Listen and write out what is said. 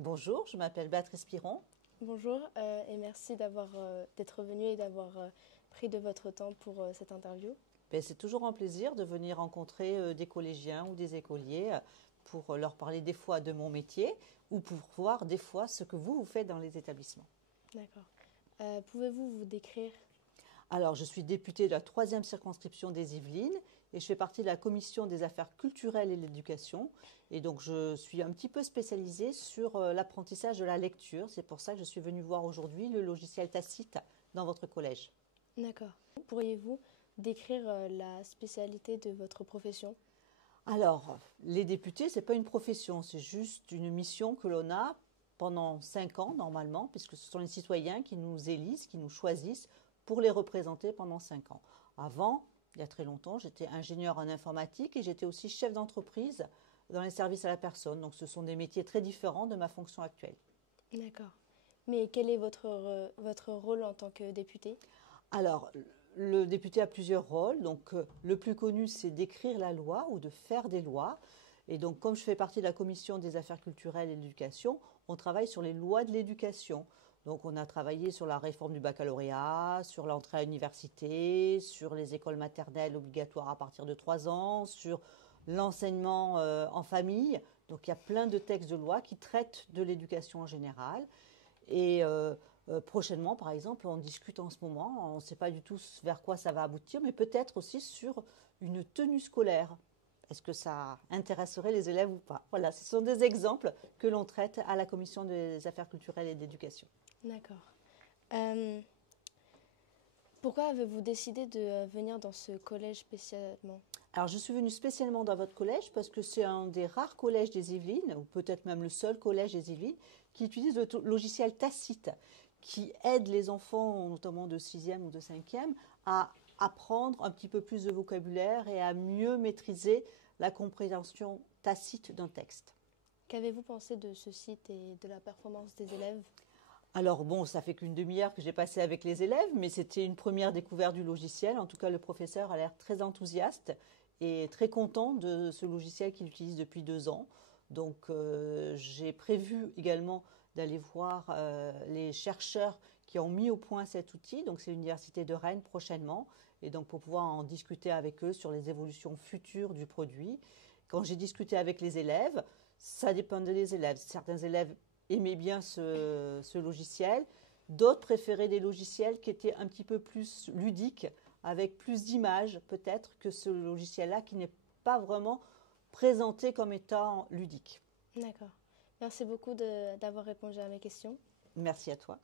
Bonjour, je m'appelle Béatrice Piron. Bonjour et merci d'être venu et d'avoir pris de votre temps pour cette interview. Ben, c'est toujours un plaisir de venir rencontrer des collégiens ou des écoliers pour leur parler des fois de mon métier ou pour voir des fois ce que vous faites dans les établissements. D'accord. Pouvez-vous vous décrire? Alors, je suis députée de la 3e circonscription des Yvelines et je fais partie de la commission des affaires culturelles et de l'éducation. Et donc, je suis un petit peu spécialisée sur l'apprentissage de la lecture. C'est pour ça que je suis venue voir aujourd'hui le logiciel Tacite dans votre collège. D'accord. Pourriez-vous décrire la spécialité de votre profession? Alors, les députés, ce n'est pas une profession, c'est juste une mission que l'on a pendant 5 ans normalement, puisque ce sont les citoyens qui nous élisent, qui nous choisissent pour les représenter pendant 5 ans. Avant, il y a très longtemps, j'étais ingénieure en informatique et j'étais aussi chef d'entreprise dans les services à la personne. Donc ce sont des métiers très différents de ma fonction actuelle. D'accord. Mais quel est votre rôle en tant que député? Alors, le député a plusieurs rôles. Donc, le plus connu, c'est d'écrire la loi ou de faire des lois. Et donc, comme je fais partie de la commission des affaires culturelles et de l'éducation, on travaille sur les lois de l'éducation. Donc, on a travaillé sur la réforme du baccalauréat, sur l'entrée à l'université, sur les écoles maternelles obligatoires à partir de 3 ans, sur l'enseignement en famille. Donc, il y a plein de textes de loi qui traitent de l'éducation en général. Et prochainement, par exemple, on discute en ce moment, on ne sait pas du tout vers quoi ça va aboutir, mais peut-être aussi sur une tenue scolaire. Est-ce que ça intéresserait les élèves ou pas? Voilà, ce sont des exemples que l'on traite à la Commission des affaires culturelles et d'éducation. D'accord. Euh, Pourquoi avez-vous décidé de venir dans ce collège spécialement? Alors, je suis venue spécialement dans votre collège parce que c'est un des rares collèges des Yvelines, ou peut-être même le seul collège des Yvelines, qui utilise le logiciel Tacite, qui aide les enfants, notamment de 6e ou de 5e, à apprendre un petit peu plus de vocabulaire et à mieux maîtriser la compréhension tacite d'un texte. Qu'avez-vous pensé de ce site et de la performance des élèves? Alors bon, ça fait qu'une demi-heure que j'ai passé avec les élèves, mais c'était une première découverte du logiciel. En tout cas, le professeur a l'air très enthousiaste et très content de ce logiciel qu'il utilise depuis 2 ans. Donc j'ai prévu également d'aller voir les chercheurs qui ont mis au point cet outil. Donc c'est l'Université de Rennes prochainement. Et donc pour pouvoir en discuter avec eux sur les évolutions futures du produit. Quand j'ai discuté avec les élèves, ça dépend des élèves. Certains élèves aimaient bien ce logiciel. D'autres préféraient des logiciels qui étaient un petit peu plus ludiques, avec plus d'images peut-être que ce logiciel-là qui n'est pas vraiment présenté comme étant ludique. D'accord. Merci beaucoup d'avoir répondu à mes questions. Merci à toi.